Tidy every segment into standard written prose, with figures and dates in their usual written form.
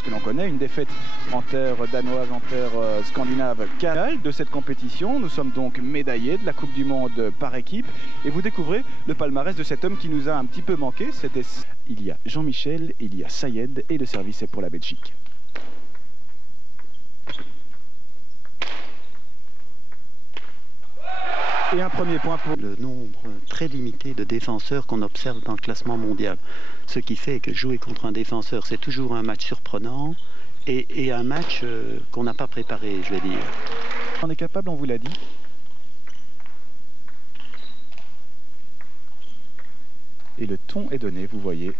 pense que l'on connaît, une défaite en terre danoise, en terre scandinave canale de cette compétition. Nous sommes donc médaillés de la Coupe du Monde par équipe et vous découvrez le palmarès de cet homme qui nous a un petit peu manqué. Il y a Jean-Michel, il y a Sayed et le service est pour la Belgique. Et un premier point pour le nombre très limité de défenseurs qu'on observe dans le classement mondial. Ce qui fait que jouer contre un défenseur, c'est toujours un match surprenant et un match qu'on n'a pas préparé, je vais dire. On est capable, on vous l'a dit. Et le ton est donné, vous voyez.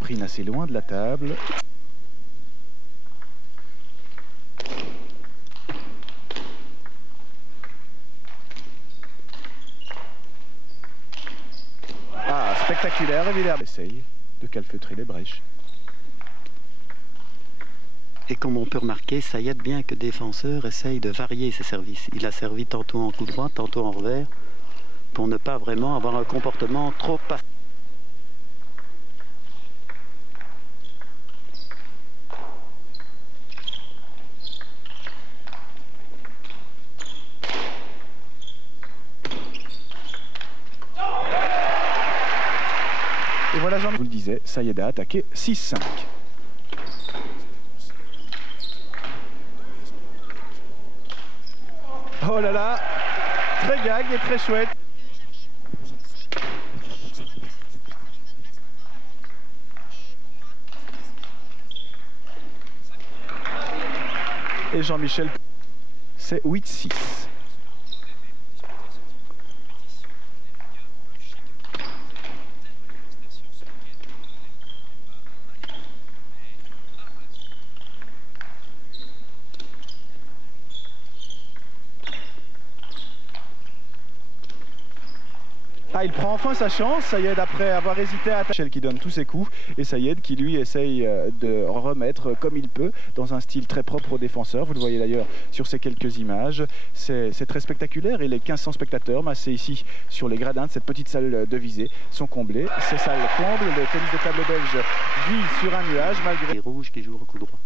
Prine assez loin de la table. Spectaculaire, évidemment. Essaye de calfeutrer les brèches. Et comme on peut remarquer, Sayed, bien que défenseur, essaye de varier ses services. Il a servi tantôt en coup droit, tantôt en revers, pour ne pas vraiment avoir un comportement trop passif. Et voilà, Jean, vous le disais, Sayed a attaqué 6-5. Oh là là, très gag et très chouette. Et Jean-Michel, c'est 8-6. Ah, il prend enfin sa chance, Sayed, après avoir hésité à attaquer, qui donne tous ses coups, et Sayed qui lui essaye de remettre comme il peut dans un style très propre aux défenseurs. Vous le voyez d'ailleurs sur ces quelques images. C'est très spectaculaire et les 1500 spectateurs massés ici sur les gradins de cette petite salle de visée sont comblés. Ces salles comblent, le tennis de table belge vit sur un nuage malgré les rouges qui jouent au coup droit.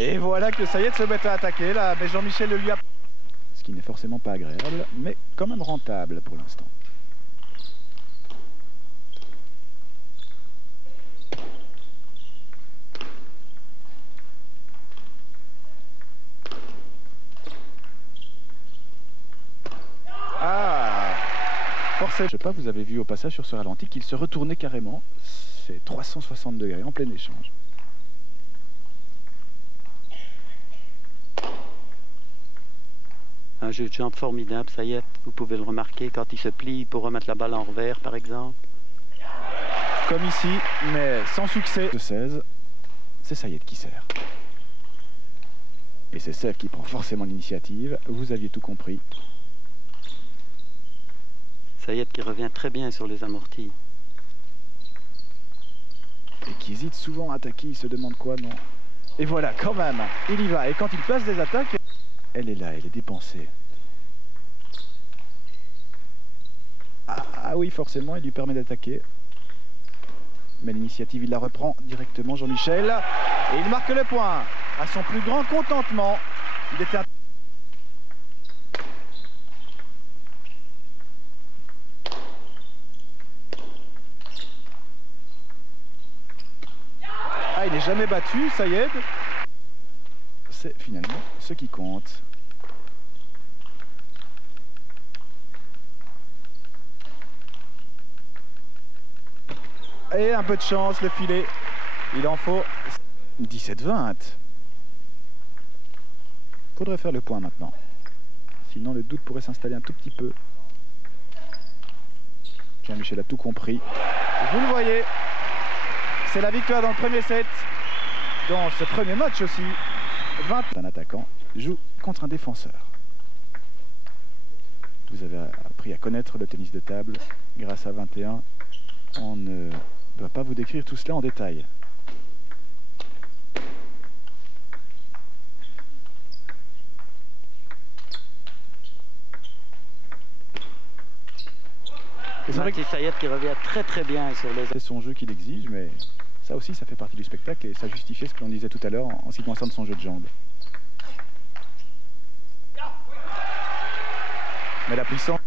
Et voilà que Sayed se met à attaquer là, mais Jean-Michel le lui a... Ce qui n'est forcément pas agréable, mais quand même rentable pour l'instant. Ah, forcément. Je sais pas, vous avez vu au passage sur ce ralenti qu'il se retournait carrément. C'est 360 degrés en plein échange. Un jeu de jambes formidable, Sayed. Vous pouvez le remarquer quand il se plie pour remettre la balle en revers, par exemple. Comme ici, mais sans succès. De 16, c'est Sayed qui sert. Et c'est Sev qui prend forcément l'initiative. Vous aviez tout compris. Sayed qui revient très bien sur les amortis. Et qui hésite souvent à attaquer, il se demande quoi, non. Et voilà, quand même, il y va. Et quand il place des attaques... Elle est là, elle est dépensée. Ah oui, forcément, il lui permet d'attaquer. Mais l'initiative, il la reprend directement, Jean-Michel. Et il marque le point. À son plus grand contentement. Il était... Ah, il n'est jamais battu, Sayed. C'est finalement ce qui compte. Et un peu de chance, le filet. Il en faut 17-20. Faudrait faire le point maintenant. Sinon, le doute pourrait s'installer un tout petit peu. Jean-Michel a tout compris. Vous le voyez, c'est la victoire dans le premier set. Dans ce premier match aussi. 20. Un attaquant joue contre un défenseur. Vous avez appris à connaître le tennis de table grâce à 21. On ne doit pas vous décrire tout cela en détail. Mathis Sayed qui revient très bien sur les... C'est son jeu qui l'exige, mais ça aussi, ça fait partie du spectacle et ça justifiait ce que l'on disait tout à l'heure en ce qui concerne son jeu de jambes. Mais la puissance...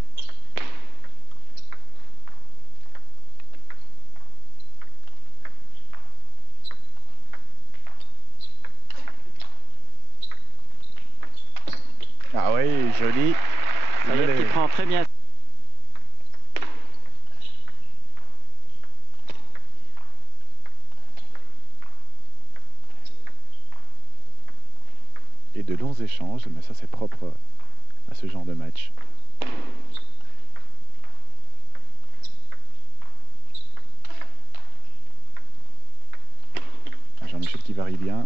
Ah oui, joli. Sayed qui prend très bien. Et de longs échanges, mais ça c'est propre à ce genre de match. Jean-Michel qui varie bien.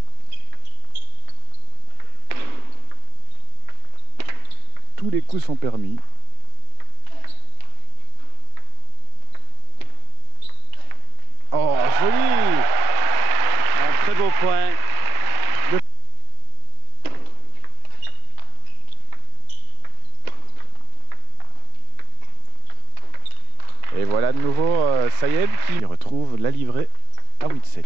Tous les coups sont permis. Oh, joli! Un très beau point. Et voilà de nouveau Sayed qui retrouve la livrée à 8-7.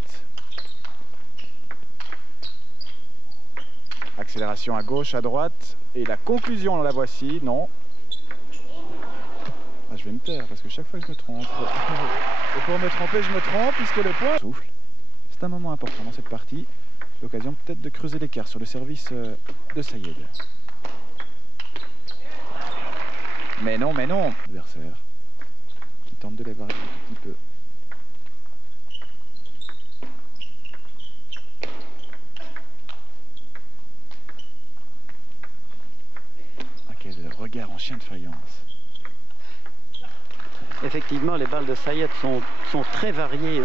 Accélération à gauche, à droite. Et la conclusion, la voici. Non. Ah, je vais me taire parce que chaque fois je me trompe. Et pour me tromper, je me trompe puisque le point... Souffle. C'est un moment important dans cette partie. L'occasion peut-être de creuser l'écart sur le service de Sayed. Mais non, mais non. Adversaire qui tente de les varier un petit peu. Quel regard en chien de faïence. Effectivement, les balles de Sayed sont très variées.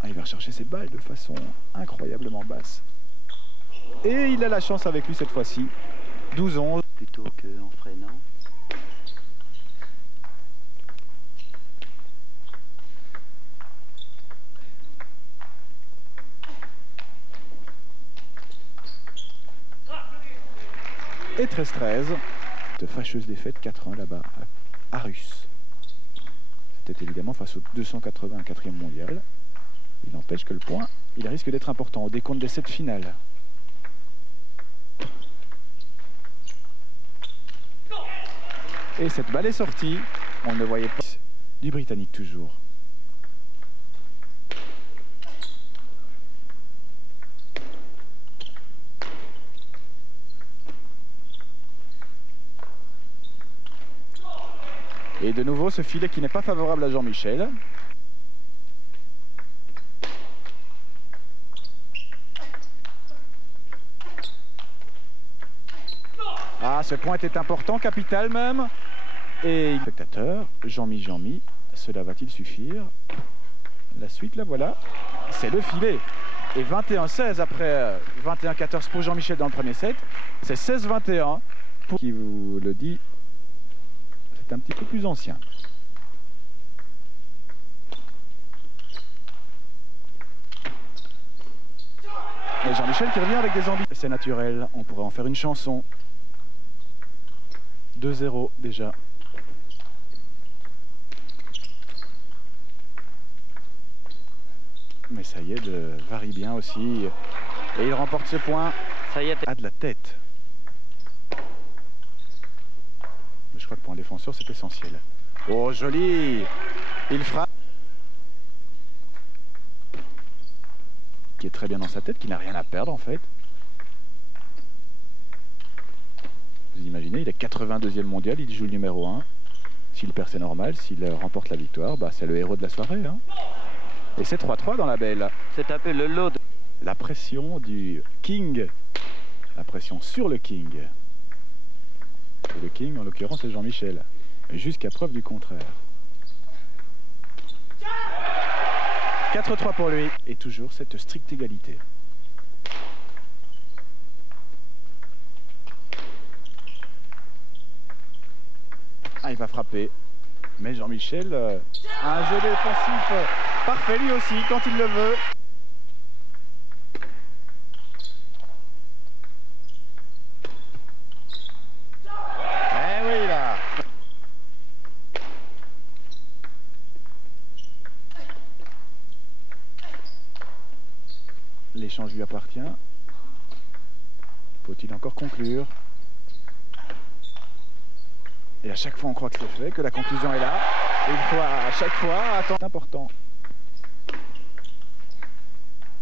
Ah, il va rechercher ses balles de façon incroyablement basse. Et il a la chance avec lui cette fois-ci. 12-11. Plutôt qu'en freinant. Et 13-13. De fâcheuse défaite 4-1 là-bas à Russe. C'était évidemment face au 284e mondial. Il n'empêche que le point, il risque d'être important au décompte des 7 finales. Et cette balle est sortie. On ne le voyait pas. Du Britannique toujours. Et de nouveau ce filet qui n'est pas favorable à Jean-Michel. Ah, ce point était important, capital même. Et spectateur, Jean-Mi, cela va-t-il suffire? La suite, la voilà. C'est le filet. Et 21-16 après 21-14 pour Jean-Michel dans le premier set. C'est 16-21 pour qui vous le dit. C'est un petit peu plus ancien. Et Jean-Michel qui revient avec des ambitions. C'est naturel, on pourrait en faire une chanson. 2-0 déjà. Mais Sayed varie bien aussi. Et il remporte ce point. Sayed a de la tête. Je crois que pour un défenseur, c'est essentiel. Oh, joli! Il frappe. Qui est très bien dans sa tête, qui n'a rien à perdre en fait. Vous imaginez, il est 82e mondial, il joue le numéro 1. S'il perd, c'est normal. S'il remporte la victoire, bah, c'est le héros de la soirée. Hein. Et c'est 3-3 dans la belle. C'est un peu le lot de... La pression du King. La pression sur le King. Et le King, en l'occurrence, c'est Jean-Michel. Jusqu'à preuve du contraire. 4-3 pour lui. Et toujours cette stricte égalité. Ah, il va frapper. Mais Jean-Michel a un jeu défensif parfait lui aussi quand il le veut. L'échange lui appartient. Faut-il encore conclure? Et à chaque fois on croit que c'est fait, que la conclusion est là. Et il faut à chaque fois attendre. C'est important.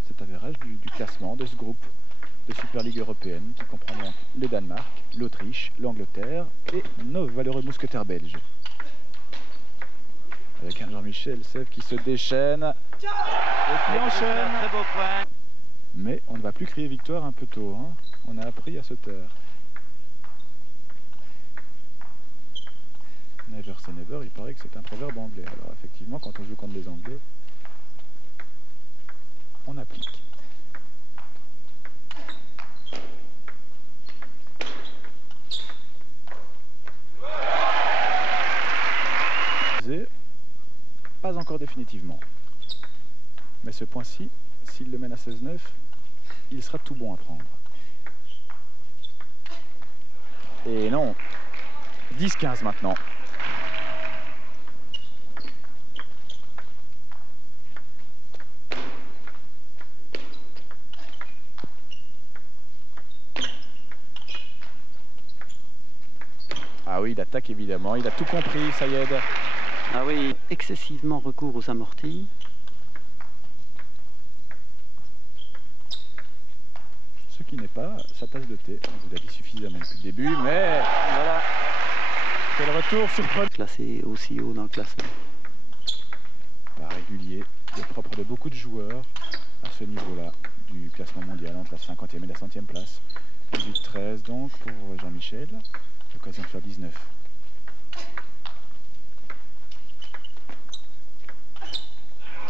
Cet avérage du classement de ce groupe de Super Ligue européenne qui comprend donc le Danemark, l'Autriche, l'Angleterre et nos valeureux mousquetaires belges. Avec un Jean-Michel Sèvres qui se déchaîne et qui enchaîne. Très beau point. Mais on ne va plus crier victoire un peu tôt, hein. On a appris à se taire. Never say never, il paraît que c'est un proverbe anglais. Alors effectivement, quand on joue contre des Anglais, on applique. Pas encore définitivement. Mais ce point-ci, s'il le mène à 16-9, il sera tout bon à prendre. Et non, 10-15 maintenant. Ah oui, il attaque évidemment, il a tout compris, Sayed. Ah oui, excessivement recours aux amortis. Ce qui n'est pas sa tasse de thé, on vous l'a dit suffisamment depuis le début, mais voilà. Quel retour surprenant. Classé aussi haut dans le classement. Pas régulier, le propre de beaucoup de joueurs à ce niveau-là du classement mondial, entre la 50e et la 100e place. 18-13 donc pour Jean-Michel, l'occasion de faire 19.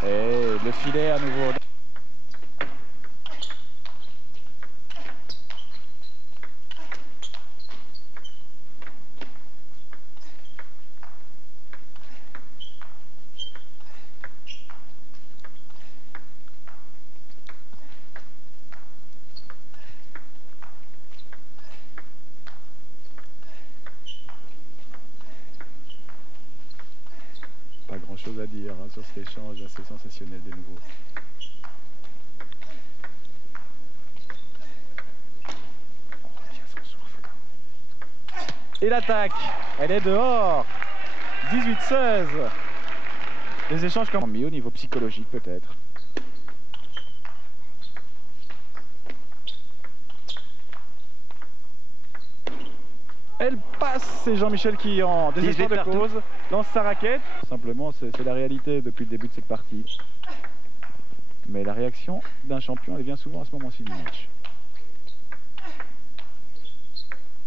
Et le filet à nouveau. Pas grand chose à dire hein, sur cet échange assez sensationnel de nouveau. On retient son souffle. Et l'attaque, elle est dehors. 18-16. Les échanges comme mis au niveau psychologique peut-être. Elle passe, c'est Jean-Michel qui, en désespoir de cause, lance sa raquette. Simplement, c'est la réalité depuis le début de cette partie. Mais la réaction d'un champion, elle vient souvent à ce moment-ci du match.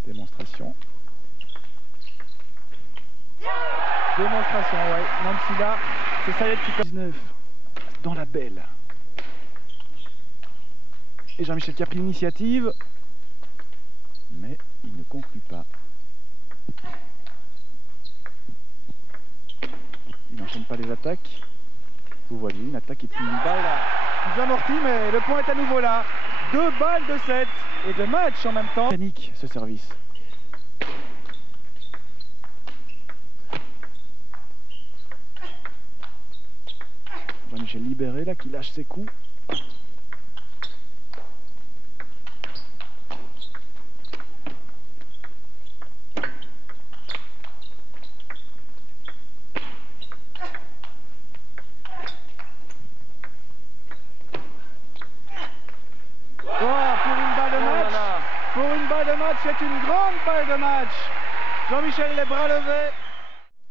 Démonstration. Démonstration, ouais. Même si là, c'est Sayed qui 19 dans la belle. Et Jean-Michel qui a pris l'initiative. Mais il ne conclut pas. Il n'enchaîne pas les attaques. Vous voyez, une attaque et puis une balle plus amortie, mais le point est à nouveau là. 2 balles de 7 et de match en même temps. Mécanique ce service. Jean-Michel libéré là, qui lâche ses coups. C'est une grande balle de match. Jean-Michel, les bras levés.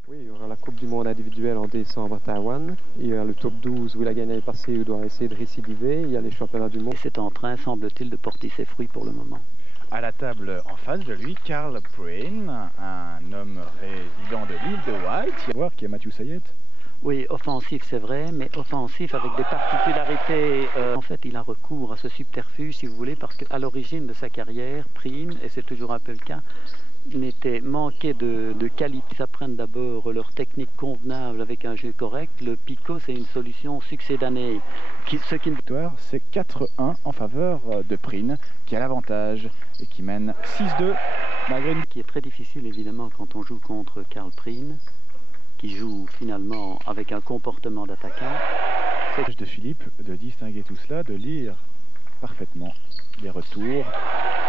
Oui, il y aura la Coupe du Monde individuelle en décembre à Taïwan. Il y a le top 12 où il a gagné l'année passée, où il doit essayer de récidiver. Il y a les championnats du monde. Et c'est en train, semble-t-il, de porter ses fruits pour le moment. À la table en face de lui, Carl Prehn, un homme résident de l'île de White. Il va voir qui est Mathieu Sayed. Oui, offensif c'est vrai, mais offensif avec des particularités. En fait, il a recours à ce subterfuge, si vous voulez, parce qu'à l'origine de sa carrière, Prehn, et c'est toujours un peu le cas, manquait de qualité. Ils apprennent d'abord leur technique convenable avec un jeu correct. Le picot, c'est une solution succédanée. Victoire, c'est 4-1 en faveur de Prehn, qui a l'avantage et qui mène 6-2, malgré une... Qui est très difficile, évidemment, quand on joue contre Carl Prehn, qui joue finalement avec un comportement d'attaquant. C'est de Philippe de distinguer tout cela, de lire parfaitement les retours.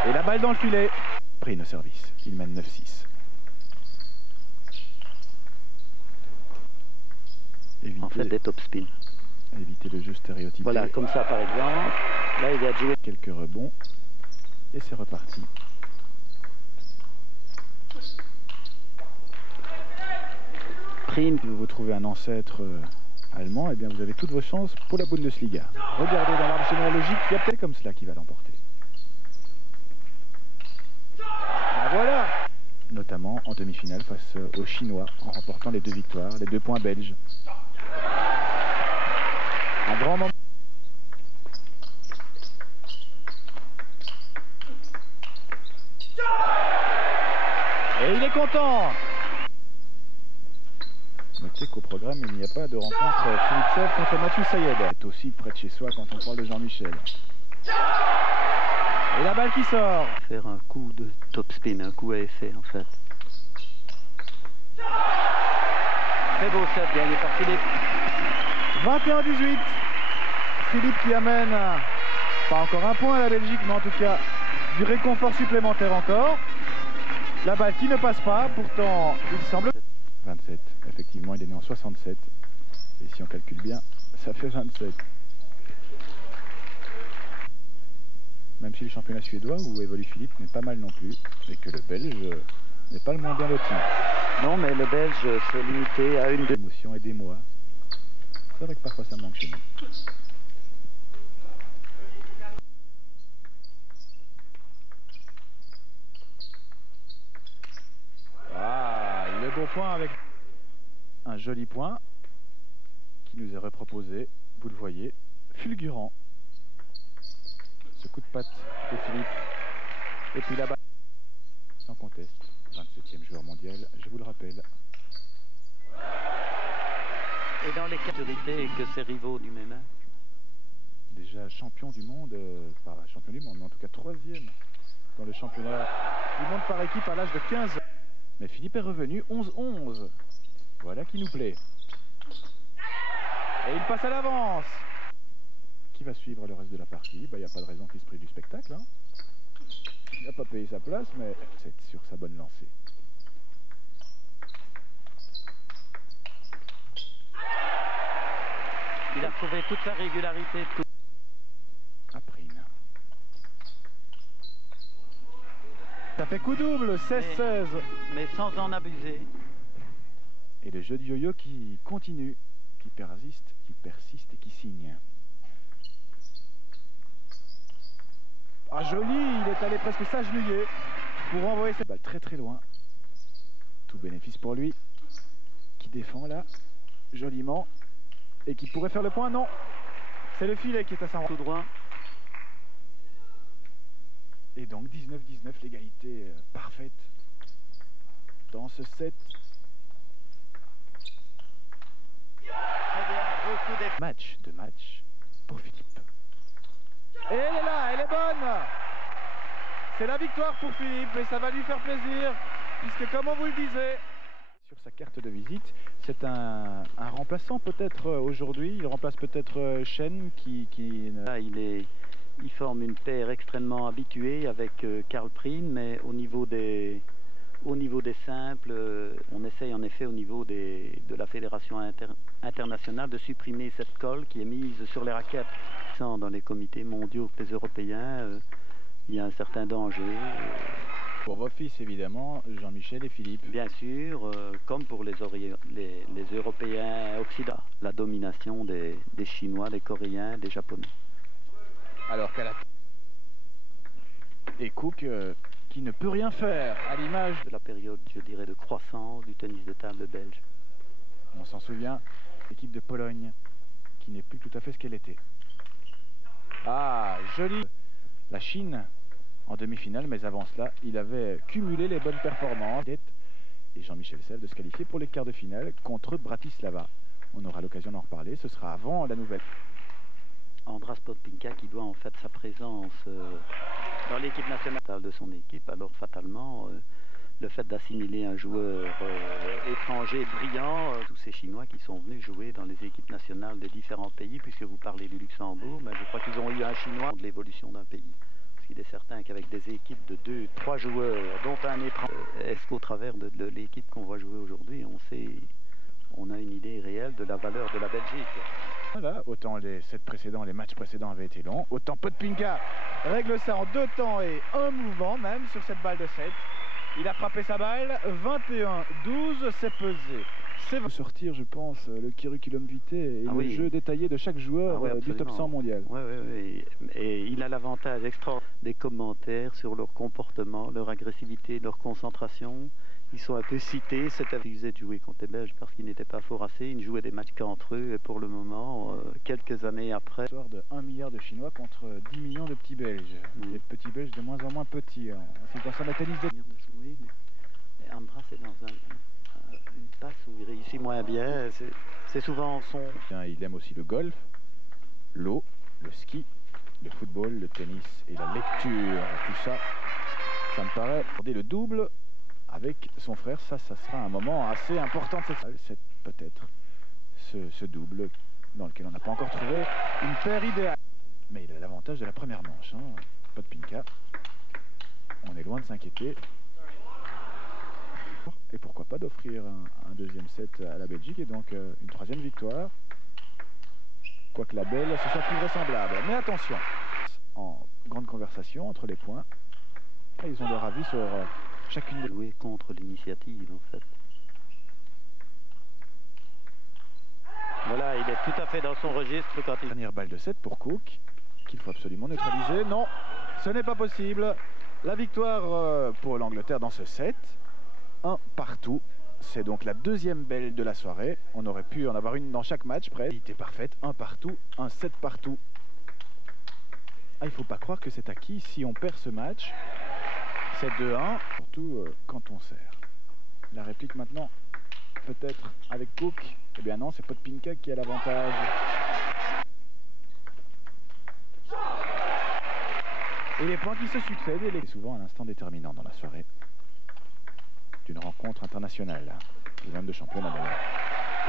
Et la balle dans le filet. Prine au service. Il mène 9-6. En fait, des top spins. Éviter le jeu stéréotypé. Voilà, comme ça par exemple. Là, il vient de jouer. Quelques rebonds. Et c'est reparti. Prine. Si vous trouvez un ancêtre allemand, eh bien vous avez toutes vos chances pour la Bundesliga. Regardez dans l'arbre généalogique, il y a peut-être comme cela qui va l'emporter. Ben voilà. Notamment en demi-finale face aux Chinois, en remportant les 2 victoires, les 2 points belges. Un grand moment. Et il est content. Notez qu'au programme, il n'y a pas de rencontre Philippe Sèvres contre Mathieu Sayed. C'est aussi près de chez soi quand on parle de Jean-Michel. Et la balle qui sort. Faire un coup de top spin, un coup à effet en fait. Très beau set gagné par Philippe. 21-18. Philippe qui amène pas encore un point à la Belgique, mais en tout cas du réconfort supplémentaire encore. La balle qui ne passe pas, pourtant il semble... 27, effectivement il est né en 67. Et si on calcule bien, ça fait 27. Même si le championnat suédois où évolue Philippe n'est pas mal non plus, et que le Belge n'est pas le moins bien loti. Non, mais le Belge se limitait à une de... Émotion et des mois. C'est vrai que parfois ça manque chez nous. Ah, le beau point avec un joli point qui nous est reproposé, vous le voyez, fulgurant. Ce coup de patte de Philippe. Et puis là-bas, sans conteste, 27e joueur mondial, je vous le rappelle. Et dans les catégories que ses rivaux du même âge. Déjà champion du monde, pas champion du monde, mais en tout cas 3e dans le championnat du monde par équipe à l'âge de 15 ans. Mais Philippe est revenu 11-11. Voilà qui nous plaît. Et il passe à l'avance. Qui va suivre le reste de la partie? Il n'y a pas de raison qu'il se prive du spectacle. Hein. Il n'a pas payé sa place, mais c'est sur sa bonne lancée. Il a trouvé toute sa régularité. À Prine. Ça fait coup double, 16-16. Mais sans en abuser. Et le jeu de yo-yo qui continue, qui persiste et qui signe. Ah joli, il est allé presque s'agenouiller pour envoyer cette balle très très loin. Tout bénéfice pour lui, qui défend là, joliment, et qui pourrait faire le point, non. C'est le filet qui est à son tout droit. Et donc 19-19, l'égalité parfaite dans ce set. Match pour Philippe. Et elle est là, elle est bonne. C'est la victoire pour Philippe et ça va lui faire plaisir puisque comme on vous le disait sur sa carte de visite, c'est un remplaçant peut-être aujourd'hui. Il remplace peut-être Chen qui... Là, il forme une paire extrêmement habituée avec Carl Prine, mais au niveau des simples, on essaye en effet au niveau de la fédération internationale de supprimer cette colle qui est mise sur les raquettes. Dans les comités mondiaux que les Européens, il y a un certain danger. Pour vos fils évidemment, Jean-Michel et Philippe. Bien sûr, comme pour les Européens occidentaux, la domination des Chinois, des Coréens, des Japonais. Alors qu'à la... Et Cook qui ne peut rien faire à l'image de la période, je dirais, de croissance du tennis de table belge. On s'en souvient, l'équipe de Pologne qui n'est plus tout à fait ce qu'elle était. Ah, joli. La Chine en demi-finale, mais avant cela, il avait cumulé les bonnes performances. Et Jean-Michel Sèvres de se qualifier pour les quarts de finale contre Bratislava. On aura l'occasion d'en reparler, ce sera avant la nouvelle. Andras Podpinka qui doit en fait sa présence dans l'équipe nationale de son équipe. Alors fatalement, le fait d'assimiler un joueur étranger brillant, tous ces Chinois qui sont venus jouer dans les équipes nationales des différents pays, puisque vous parlez du Luxembourg, mais je crois qu'ils ont eu un Chinois de l'évolution d'un pays. Parce qu'il est certain qu'avec des équipes de 2, 3 joueurs, dont un étranger, est-ce qu'au travers de l'équipe qu'on va jouer aujourd'hui, on a une idée réelle de la valeur de la Belgique. Voilà, autant les matchs précédents avaient été longs, autant Podpinka règle ça en 2 temps et 1 mouvement même sur cette balle de 7. Il a frappé sa balle, 21-12, c'est pesé. C'est sortir, je pense, le curriculum vitae et le jeu détaillé de chaque joueur du top 100 mondial. Oui. Et il a l'avantage extraordinaire des commentaires sur leur comportement, leur agressivité, leur concentration. Ils sont un peu cités, c'était refusé de jouer contre les Belges parce qu'ils n'étaient pas foracés, ils ne jouaient des matchs qu'entre eux et pour le moment, quelques années après... Histoire de 1 milliard de Chinois contre 10 millions de petits Belges. Des petits Belges de moins en moins petits. En ce qui concerne la tennis de jouer, mais Andras est dans une passe où il réussit moins bien, c'est souvent son... Il aime aussi le golf, l'eau, le ski, le football, le tennis et la lecture. Tout ça, ça me paraît... Le double avec son frère, ça sera un moment assez important de cette peut-être ce double dans lequel on n'a pas encore trouvé une paire idéale. Mais il a l'avantage de la première manche, hein. Podpinka. On est loin de s'inquiéter. Et pourquoi pas d'offrir un deuxième set à la Belgique et donc une 3e victoire. Quoique la belle, ce soit plus vraisemblable. Mais attention, en grande conversation entre les points, ils ont leur avis sur chacune de jouer contre l'initiative en fait. Voilà, il est tout à fait dans son registre quand il... Dernière balle de 7 pour Cook, qu'il faut absolument neutraliser. Non, ce n'est pas possible. La victoire pour l'Angleterre dans ce set. 1 partout. C'est donc la 2e belle de la soirée. On aurait pu en avoir une dans chaque match, presque. Égalité parfaite, 1 partout, un 7 partout. Ah, il ne faut pas croire que c'est acquis si on perd ce match. C'est 2-1, surtout quand on sert. La réplique maintenant, peut-être avec Cook. Eh bien non, c'est Podpinka qui a l'avantage. Et les points qui se succèdent, et souvent à l'instant déterminant dans la soirée d'une rencontre internationale, ou même de championnat d'ailleurs.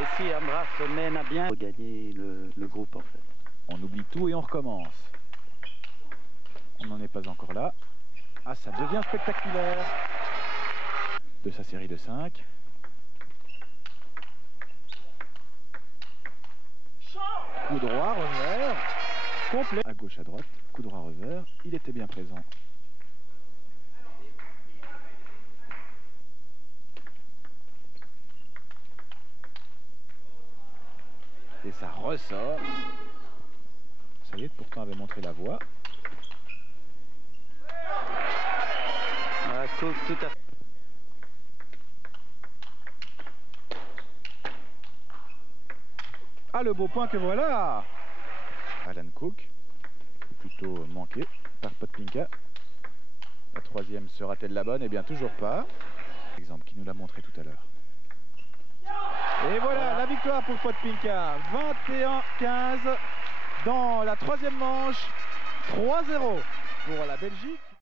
Et si Andras mène à bien gagner le groupe en fait. On oublie tout et on recommence. On n'en est pas encore là. Ah, ça devient spectaculaire. De sa série de 5. Coup droit, revers. Complet. À gauche, à droite. Coup droit, revers. Il était bien présent. Et ça ressort. Sayed pourtant avait montré la voie. Cook, tout à fait. Ah, le beau point que voilà. Alan Cook, plutôt manqué par Podpinka. La 3e sera-t-elle la bonne? Eh bien, toujours pas. Exemple qui nous l'a montré tout à l'heure. Et voilà la victoire pour Podpinka. 21-15 dans la 3e manche. 3-0 pour la Belgique.